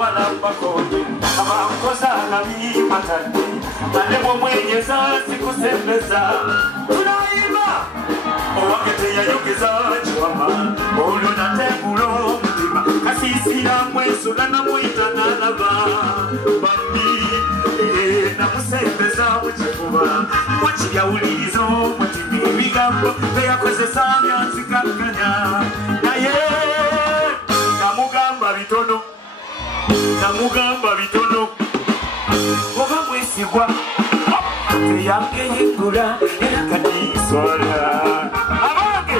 wala mpakoni abakosa nabimatani alemo mwenyeza sikusembeza tunaimba owakete yayogeza chiwama olo nategulo mutima kasisira mwesula namwita nalaba bambi namusembeza mukifuba mwakiryawulirizo mutimi ebigambo beyakozesa byanzikakkanya naye namugamba bitono oba mwesigwa teyangenyegula era kadiswala abange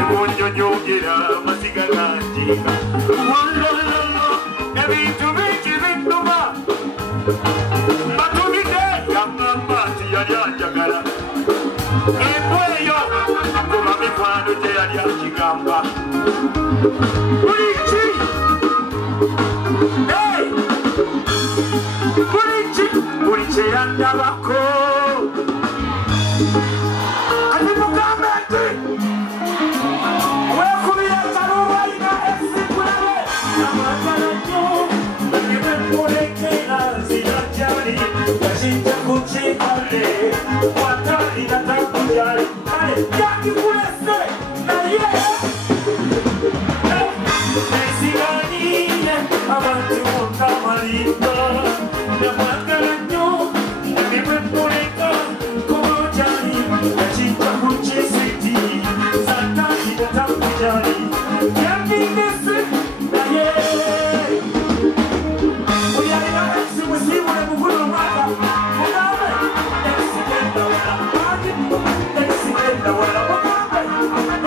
ebonjonyogera maziga ganjinga wolololo ebintu bingi binnuma matubide yagamba nti yali anjagala embweyo kuba mikwano teyali akigamba buliki Buliche yandabako ati mugambe nti wekubira talubalina esikulabe amatalajjo nibemulekera nzirakyali yakijja kukikale watalina takujali kale yakikulese naye esiganine abantu mukamalibwa namwagala nnyo nibwepuleka kubujali yakijja kukisiti satani takujali yakindese naye uyalina ekimusimule mukulu mwaka mugambe ekisigenda wala ekisigenda wala mugambe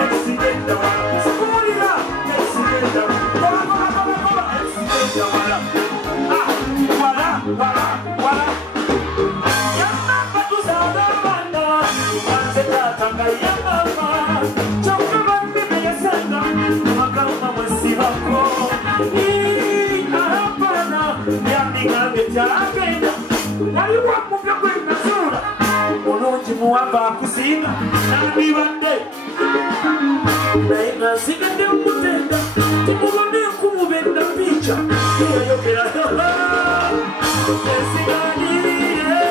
ekisigenda wala sikulira ekisigenda wala ekisigenda wala wala yamamba tuzabana wanzetanga yamama chokaba mbibe yasanga magama mwesibako arapana yamigambe cyagenda naliwa mubyo kwinazura mulungi muwamba akusinga nabibadde naye nasigadde omutenda timubone kumubenda picha yayogera esiganire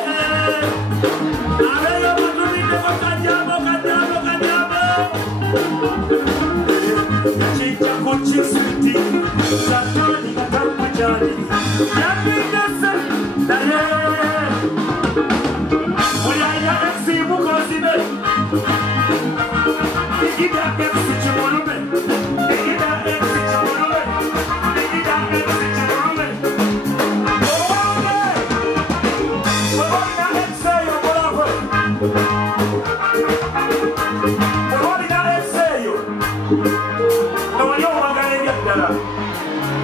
abeyo batubide bakajamo yakijja kukisiti satani katakujali yabigese naye uyaya eksimukozibe igida eksikimulume igida eksikimulume igida eksikimulume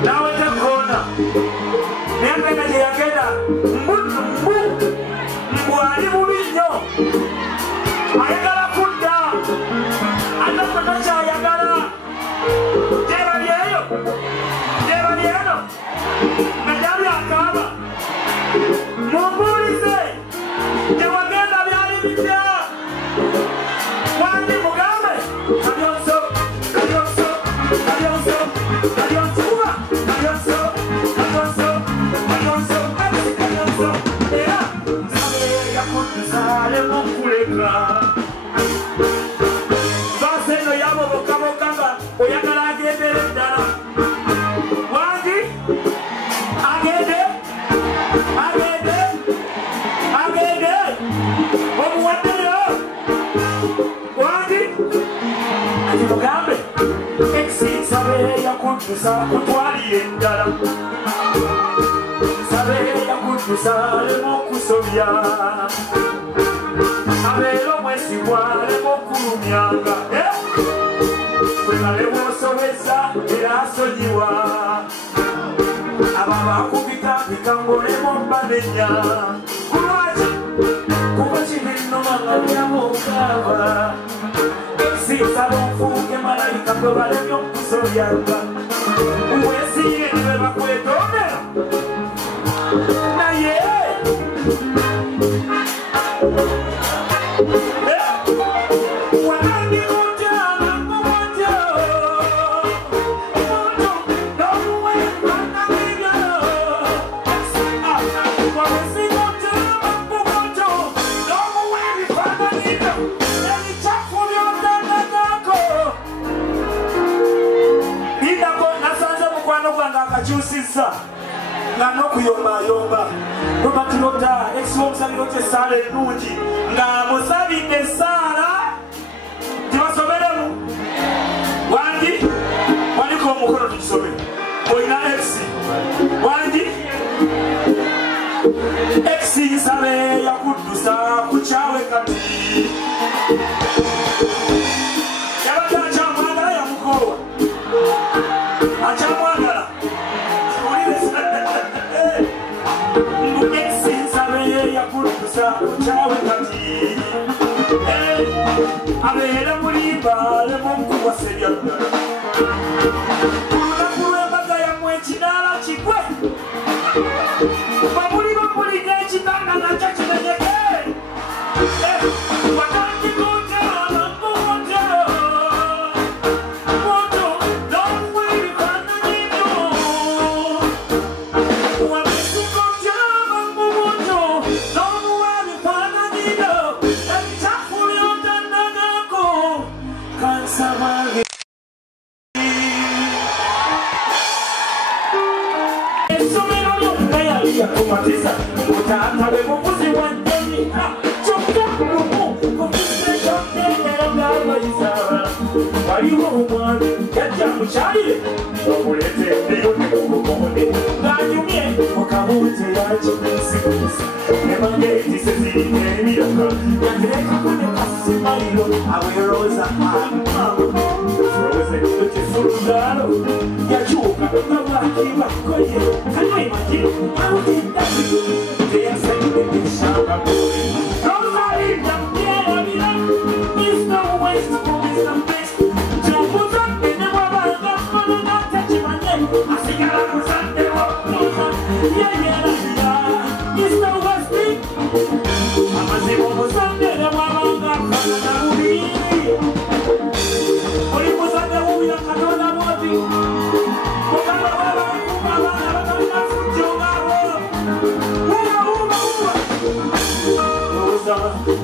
nawe tekona nengenda gyeyagenda mbwali bubi nnyo ayagala kudda ate takyayagala gyebalieno najali akaaba mumbuulize gyewagenda byali bitya wandi mugambe kalyonso era yakudusale mukuleka base eno yabobokabokanga oyagala agendere ddala wandi agende omuwaddeyo wandi ati mugambe ekisabe yakudusa kutwalire endala sabe yakudusa lemo kusobya abeera omwesigwa lemo kulumyanga kwebalewo osobeza era asonyiwa aba bakupikapika ngolemo banenya kulwaki kuba kibinomanga byamukaba ekisisala omufuuke malayika gwe balemye okusobyanga wesiyerwe bakwetondera naye nga n'okuyombayomba nobatilota ekisiba omusabiro ky'essaala ennungi nga musabidde essaala tibasomeremu wangi waliko omukono tukisome olina x wangi x nsabe yakuddusa ku kyawe kati yabadde akyamwagala yamukowa akyamwagala x nsabe yakuddusa ku kyawe kati abeera mulimba lemunkubwa seryaddala olunaku lw'embaga yammwe ekinaala kigwe bamulimu mulina ekitanga nakyo kimenyeke watandikuta bamumoto moto n'omuwa ebifaananyi byo wabisikuta bamumoto n'omuwa ebifaananyi byo ebikyafu byotannagako kansabange essomero lyonna yali yakumatiza mutaata bwe muvuzi wa nnimi kyokka lumu kuvise kyotengera ng'abayiza waliwo omwami yajja mukyalire omuleeteddeyo nekumukonde ng'anyumye mukabuute yakimesikusa nemageyitise zirina emiraka yaterekako ne kasimayiro aweerooza Frozen Sulungalo, Yachuka, Navaki, Koye, can you imagine how did that do? They are sending the shower. Rosalie, is no waste for Mr. Best. To put up in the water, not touching my neck. I think I was at the rock. Yeah, is no waste. I'm a zero was under the water.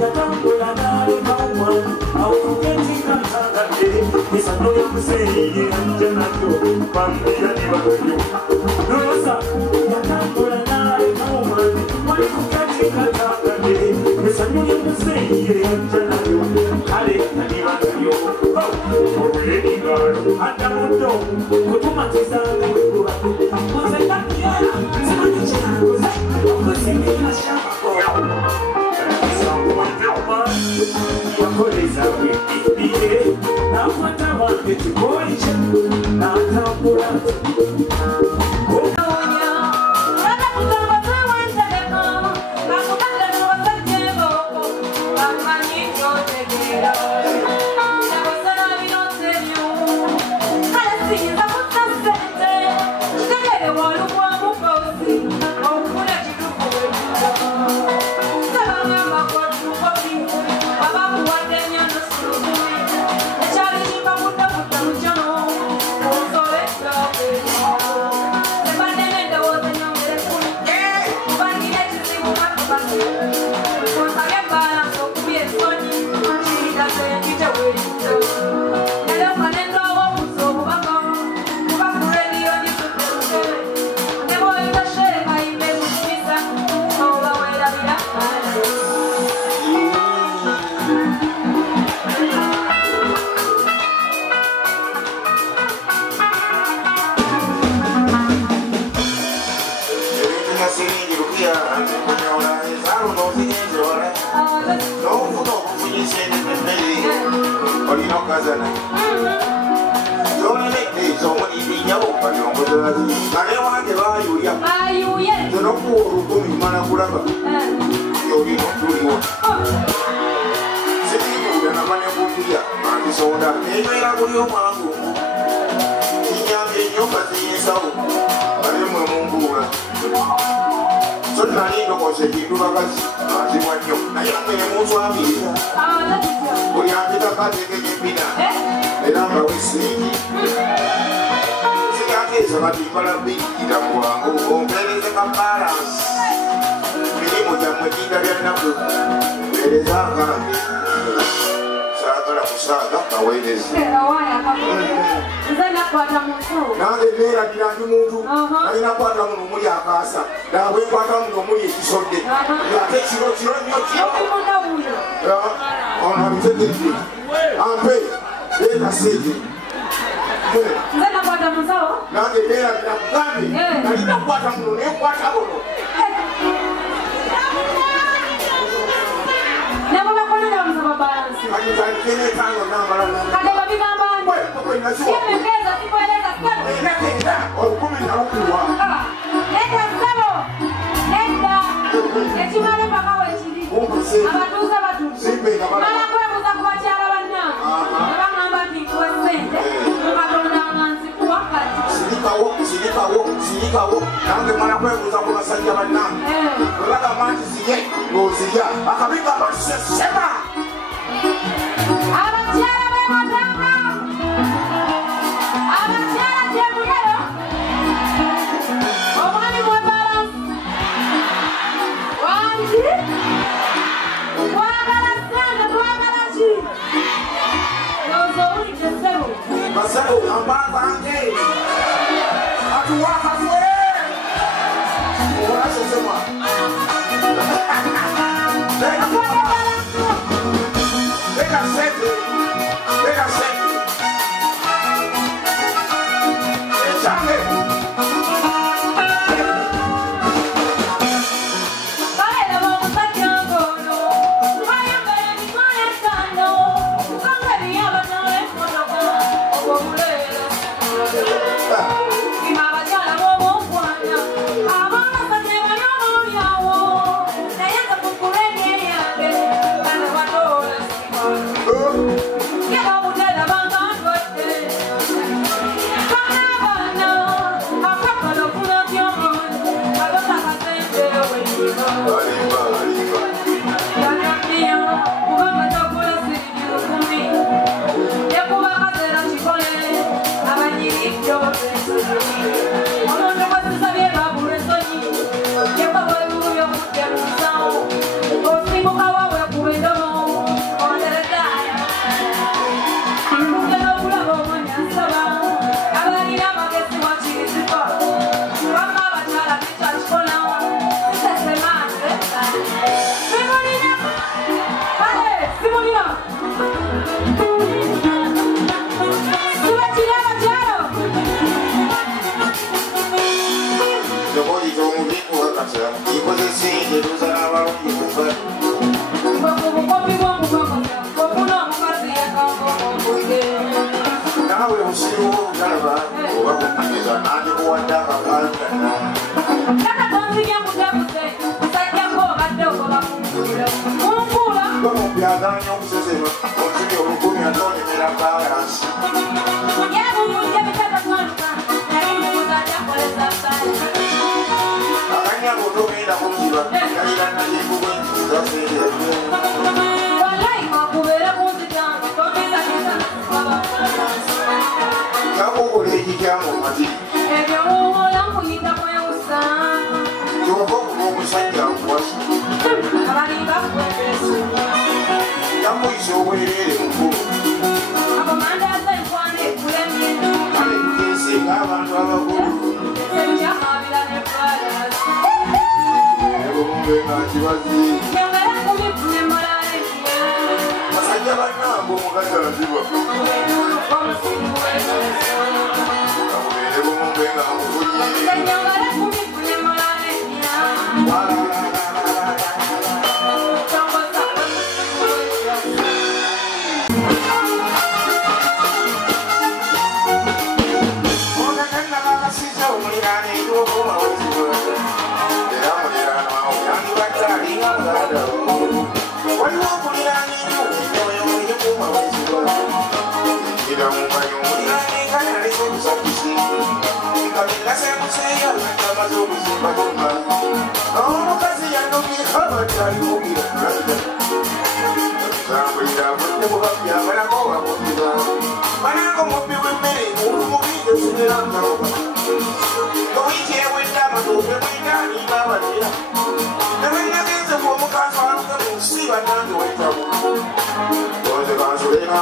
Yatambula naye mawumani awukugetinga ntagade esano yakuseyiye anje nakyo bambira nibagayo nosa yatambula naye mawumani awukugetinga ntagade esano yakuseyiye anje nakyo kale nibagayo obuleningalo adamuto kutumatizanga wekula nze nakuyala simanyi kyakoze okusimira shako wakoleza wekibire nakwata wange kikoije natambula Saga kaweereza. Nze nakwata muntu. Nange neeragira ndi muntu alina kwata muno omuli akaasa naabwe nkwata muno omuli ekisodde ate kiro nnyo ono abitegedde ampe leeta seege nze nakwata musawo nange neeragira mugambe nalina kukwata muno nenkwata buno nemubakolera musaba balansi kanyitandike n'etaano nambala kale babigamba ntiemekeza sikueleza era olukumi nalukuwa nedda ssabo nedda ekimala paka wekiri abatuuze batuuze mala kwebuuza ku bakyala bannange nebagamba nti nkuwa ssente katonda nga nzikuwa kati sirikawo nange mala kwebuuza ku basajja bannange webagamba nti ziye ng'ozirya akabigamba tisesema abakyala bebatanga abakyala gyemulero omwami mwebalansi wangi twagala ssente twagala ki lowooza owulidde ssebo basebo ambabange atuwakafwe olasesema Venga, sete. Echame. Baila vamos a Kiangolo, vaya para mi conectando, con la vía va a tener foto con mulero. Y ma va ya la bobo cuana, amana se lleva yo no yawo, na ya se pukure ni ya de, kana wa dole si ya va mucha la banda fuerte. Kana bana, apapa lo puro tiempo, a los agentes de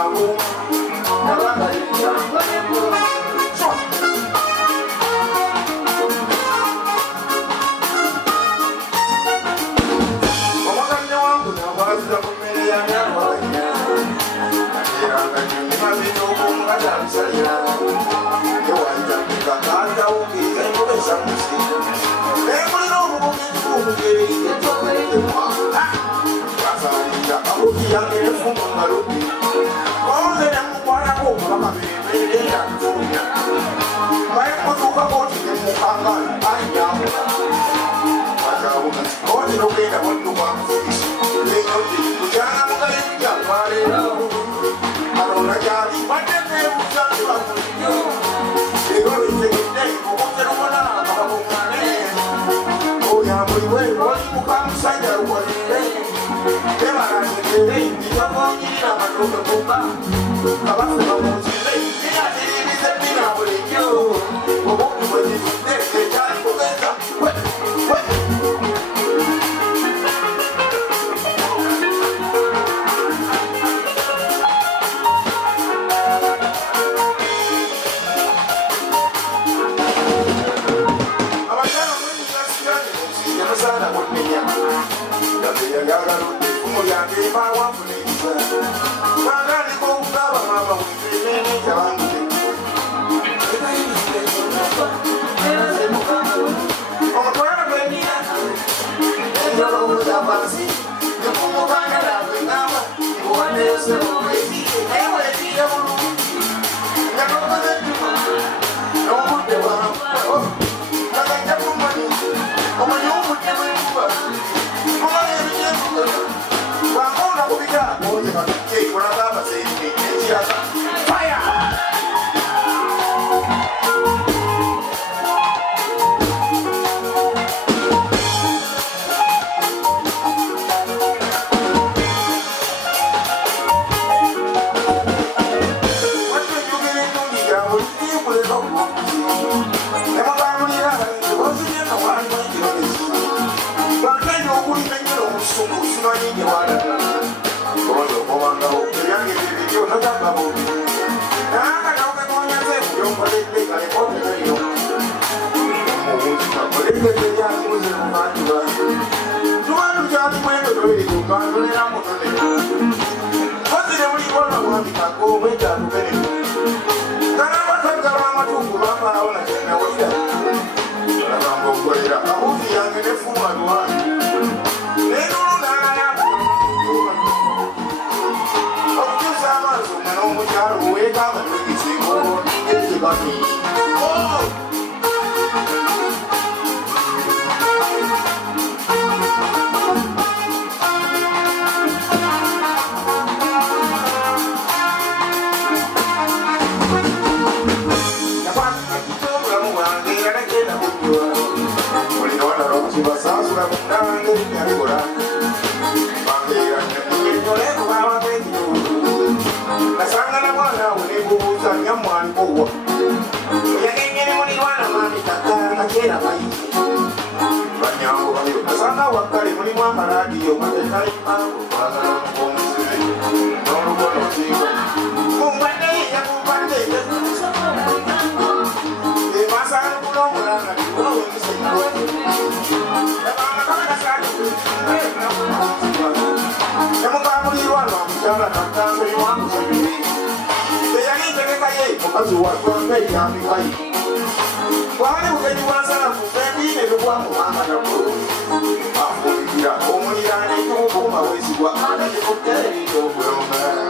Don't Omulirane ky'okuuma weesigwa ate ky'okutera ekyokulonga